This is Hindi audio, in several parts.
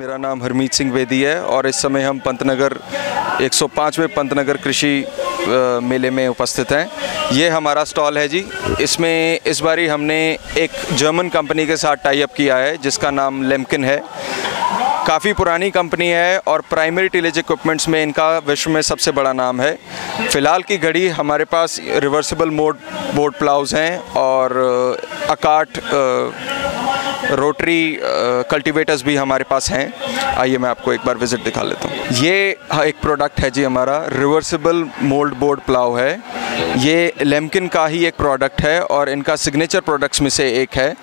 मेरा नाम हरमीत सिंह बेदी है और इस समय हम पंतनगर 105वें पंतनगर कृषि मेले में उपस्थित हैं। ये हमारा स्टॉल है जी। इसमें इस बारी हमने एक जर्मन कंपनी के साथ टाई अप किया है जिसका नाम लेम्किन है। काफ़ी पुरानी कंपनी है और प्राइमरी टिलेज इक्विपमेंट्स में इनका विश्व में सबसे बड़ा नाम है। फ़िलहाल की घड़ी हमारे पास रिवर्सिबल बोर्ड प्लाउज़ हैं और अकाट रोटरी कल्टीवेटर्स भी हमारे पास हैं। आइए मैं आपको एक बार विज़िट दिखा लेता हूँ। ये एक प्रोडक्ट है जी हमारा, रिवर्सिबल मोल्ड बोर्ड प्लाउ है। ये लेम्किन का ही एक प्रोडक्ट है और इनका सिग्नेचर प्रोडक्ट्स में से एक है।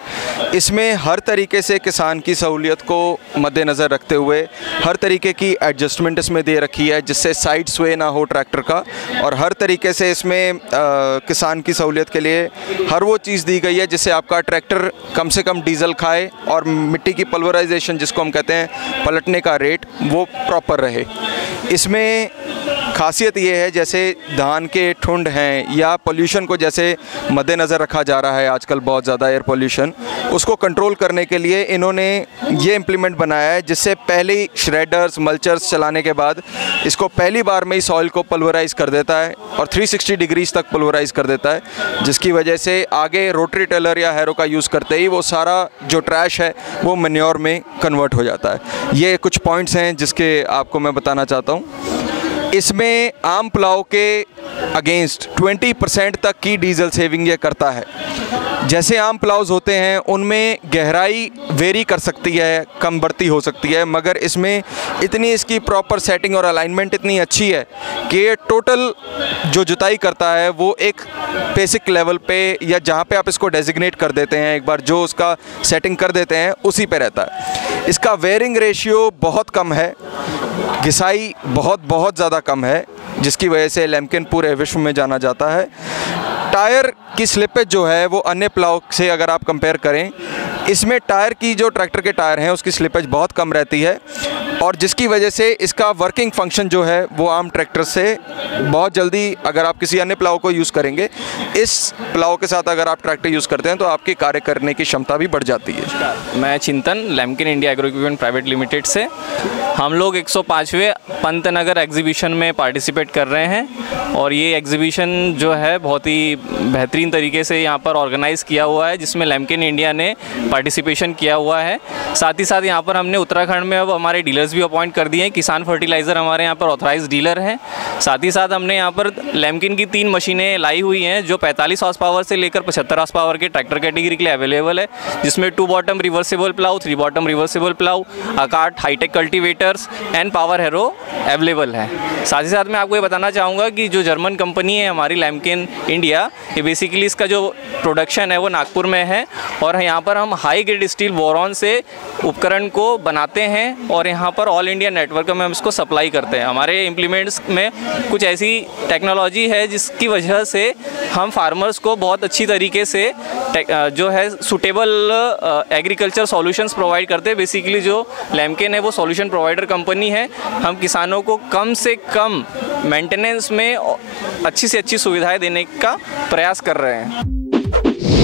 इसमें हर तरीके से किसान की सहूलियत को मद्देनज़र रखते हुए हर तरीके की एडजस्टमेंट इसमें दे रखी है जिससे साइड स्वे ना हो ट्रैक्टर का, और हर तरीके से इसमें किसान की सहूलियत के लिए हर वो चीज़ दी गई है जिससे आपका ट्रैक्टर कम से कम डीजल खाए और मिट्टी की पल्वराइजेशन जिसको हम कहते हैं पलटने का रेट वो प्रॉपर रहे। इसमें खासियत ये है जैसे धान के ठुंड हैं या पोल्यूशन को जैसे मद्देनज़र रखा जा रहा है आजकल बहुत ज़्यादा एयर पोल्यूशन, उसको कंट्रोल करने के लिए इन्होंने ये इम्प्लीमेंट बनाया है जिससे पहले श्रेडर्स मल्चर्स चलाने के बाद इसको पहली बार में ही सॉइल को पल्वराइज़ कर देता है और 360 डिग्रीज तक पल्वराइज़ कर देता है, जिसकी वजह से आगे रोटरी टेलर या हैरो का यूज़ करते ही वो सारा जो ट्रैश है वो मैन्योर में कन्वर्ट हो जाता है। ये कुछ पॉइंट्स हैं जिसके आपको मैं बताना चाहता हूँ। इसमें आम प्लाव के अगेंस्ट 20% तक की डीजल सेविंग ये करता है। जैसे आम प्लाउज होते हैं उनमें गहराई वेरी कर सकती है, कम बढ़ती हो सकती है, मगर इसमें इतनी इसकी प्रॉपर सेटिंग और अलाइनमेंट इतनी अच्छी है कि ये टोटल जो जुताई करता है वो एक बेसिक लेवल पे या जहाँ पे आप इसको डेजिग्नेट कर देते हैं एक बार जो उसका सेटिंग कर देते हैं उसी पे रहता है। इसका वेयरिंग रेशियो बहुत कम है, घिसाई बहुत ज़्यादा कम है, जिसकी वजह से लेम्किन पूरे विश्व में जाना जाता है। टायर की स्लिपेज जो है वो अन्य प्लाव से अगर आप कंपेयर करें, इसमें टायर की जो ट्रैक्टर के टायर हैं उसकी स्लिपेज बहुत कम रहती है और जिसकी वजह से इसका वर्किंग फंक्शन जो है वो आम ट्रैक्टर से बहुत जल्दी, अगर आप किसी अन्य प्लाव को यूज़ करेंगे, इस प्लाव के साथ अगर आप ट्रैक्टर यूज़ करते हैं तो आपकी कार्य करने की क्षमता भी बढ़ जाती है। मैं Chintan, Lemken India agro equipment private limited से। हम लोग 105वें पंतनगर एग्जीबिशन में पार्टिसिपेट कर रहे हैं और ये एग्जीबिशन जो है बहुत ही बेहतरीन तरीके से यहाँ पर ऑर्गेनाइज़ किया हुआ है जिसमें लेम्किन इंडिया ने पार्टिसिपेशन किया हुआ है। साथ ही साथ यहाँ पर हमने उत्तराखंड में अब हमारे डीलर्स भी अपॉइंट कर दिए हैं। किसान फर्टिलाइज़र हमारे यहाँ पर ऑथराइज डीलर हैं। साथ ही साथ हमने यहाँ पर लेम्किन की 3 मशीनें लाई हुई हैं जो 45 हॉर्स पावर से लेकर 75 हॉर्स पावर के ट्रैक्टर कैटेगरी के लिए अवेलेबल है, जिसमें 2 bottom reversible plough, 3 bottom reversible plough, अकाट hitech cultivators and power harrow available है। साथ ही साथ मैं आपको ये बताना चाहूँगा कि जो जर्मन कंपनी है हमारी लेम्किन इंडिया, ये बेसिकली इसका जो प्रोडक्शन है वो नागपुर में है और यहाँ पर हम हाई ग्रेड स्टील बोरॉन से उपकरण को बनाते हैं और यहाँ पर ऑल इंडिया नेटवर्क में हम इसको सप्लाई करते हैं। हमारे इम्प्लीमेंट्स में कुछ ऐसी टेक्नोलॉजी है जिसकी वजह से हम फार्मर्स को बहुत अच्छी तरीके से जो है सूटेबल एग्रीकल्चर सॉल्यूशंस प्रोवाइड करते हैं। बेसिकली जो लेम्किन है वो सॉल्यूशन प्रोवाइडर कंपनी है। हम किसानों को कम से कम मेंटेनेंस में अच्छी से अच्छी सुविधाएं देने का प्रयास कर रहे हैं।